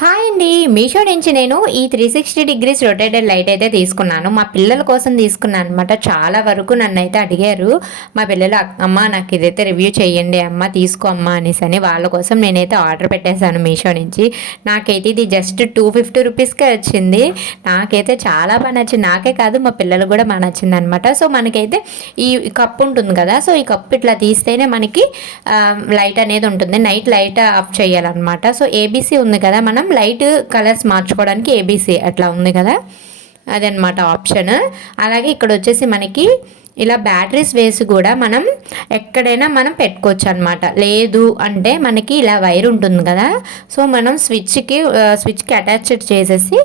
Hi అండి. మీషో నుంచి నేను ఈ 360 డిగ్రీస్ రొటేటెడ్ లైట్ అయితే తీసుకున్నాను. మా పిల్లల కోసం తీసుకున్నాను అనమాట. చాలా వరకు నన్నైతే అడిగారు మా పిల్లలు, అమ్మ నాకు ఇదైతే రివ్యూ చేయండి అమ్మ, తీసుకో అమ్మ అనేసి అని. వాళ్ళ కోసం నేనైతే ఆర్డర్ పెట్టేశాను మీషో నుంచి. నాకైతే ఇది జస్ట్ 250 రూపీస్కే వచ్చింది. నాకైతే చాలా బాగా నచ్చింది. నాకే కాదు మా పిల్లలు కూడా బాగా నచ్చింది అనమాట. సో మనకైతే ఈ కప్ ఉంటుంది కదా, సో ఈ కప్ ఇట్లా తీస్తేనే మనకి లైట్ అనేది ఉంటుంది. నైట్ లైట్ ఆఫ్ చేయాలన్నమాట. సో ఏబీసీ ఉంది కదా, మనం లైట్ కలర్స్ మార్చుకోవడానికి ఏబీసీ అట్లా ఉంది కదా, అదనమాట ఆప్షన్. అలాగే ఇక్కడ వచ్చేసి మనకి ఇలా బ్యాటరీస్ వేసి కూడా మనం ఎక్కడైనా మనం పెట్టుకోవచ్చు అనమాట. లేదు అంటే మనకి ఇలా వైర్ ఉంటుంది కదా, సో మనం స్విచ్కి అటాచ్ చేసేసి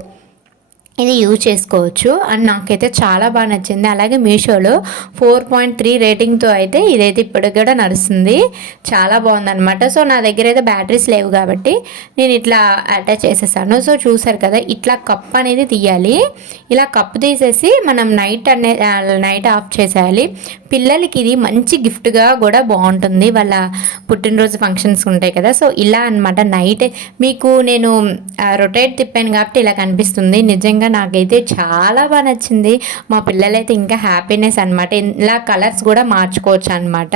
ఇది యూజ్ చేసుకోవచ్చు. అండ్ నాకైతే చాలా బాగా నచ్చింది. అలాగే మీషోలో 4.3 రేటింగ్తో అయితే ఇదైతే ఇప్పటికి కూడా నడుస్తుంది. చాలా బాగుందనమాట. సో నా దగ్గర అయితే బ్యాటరీస్ లేవు కాబట్టి నేను ఇట్లా అటాచ్ చేసేసాను. సో చూసారు కదా, ఇట్లా కప్ అనేది తీయాలి. ఇలా కప్ తీసేసి మనం నైట్ ఆఫ్ చేసేయాలి. పిల్లలకి ఇది మంచి గిఫ్ట్గా కూడా బాగుంటుంది. వాళ్ళ పుట్టినరోజు ఫంక్షన్స్ ఉంటాయి కదా, సో ఇలా అనమాట. నైట్ మీకు నేను రొటేట్ తిప్పాను కాబట్టి ఇలా కనిపిస్తుంది. నిజంగా నాకైతే చాలా బాగా నచ్చింది. మా పిల్లలైతే ఇంకా హ్యాపీనెస్ అనమాట. ఇలా కలర్స్ కూడా మార్చుకోవచ్చు అనమాట.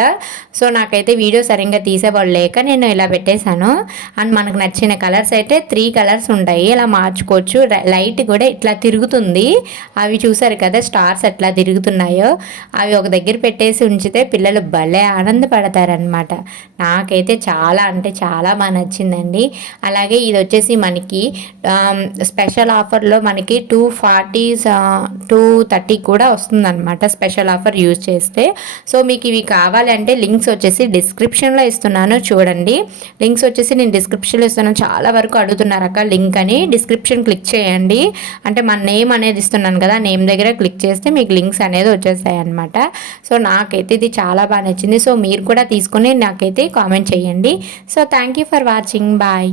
సో నాకైతే వీడియో సరిగ్గా తీసేవాళ్ళు లేక నేను ఇలా పెట్టేశాను. అండ్ మనకు నచ్చిన కలర్స్ అయితే 3 కలర్స్ ఉంటాయి, ఇలా మార్చుకోవచ్చు. లైట్ కూడా ఇట్లా తిరుగుతుంది. అవి చూసారు కదా స్టార్స్ ఎట్లా తిరుగుతున్నాయో, అవి ఒక దగ్గర పెట్టేసి ఉంచితే పిల్లలు భలే ఆనందపడతారనమాట. నాకైతే చాలా అంటే చాలా బాగా నచ్చిందండి. అలాగే ఇది వచ్చేసి మనకి స్పెషల్ ఆఫర్లో మనకి 240 230 కూడా వస్తుందన్నమాట స్పెషల్ ఆఫర్ యూజ్ చేస్తే. సో మీకు ఇవి కావాలంటే లింక్స్ వచ్చేసి డిస్క్రిప్షన్లో ఇస్తున్నాను, చూడండి. లింక్స్ వచ్చేసి నేను డిస్క్రిప్షన్లో ఇస్తున్నాను. చాలా వరకు అడుగుతున్నారు అక్క లింక్ అని. డిస్క్రిప్షన్ క్లిక్ చేయండి, అంటే మన నేమ్ అనేది ఇస్తున్నాను కదా, నేమ్ దగ్గర క్లిక్ చేస్తే మీకు లింక్స్ అనేది వచ్చేస్తాయి అనమాట. సో నాకైతే ఇది చాలా బాగా నచ్చింది. సో మీరు కూడా తీసుకొని నాకైతే కామెంట్ చేయండి. So thank you for watching. Bye.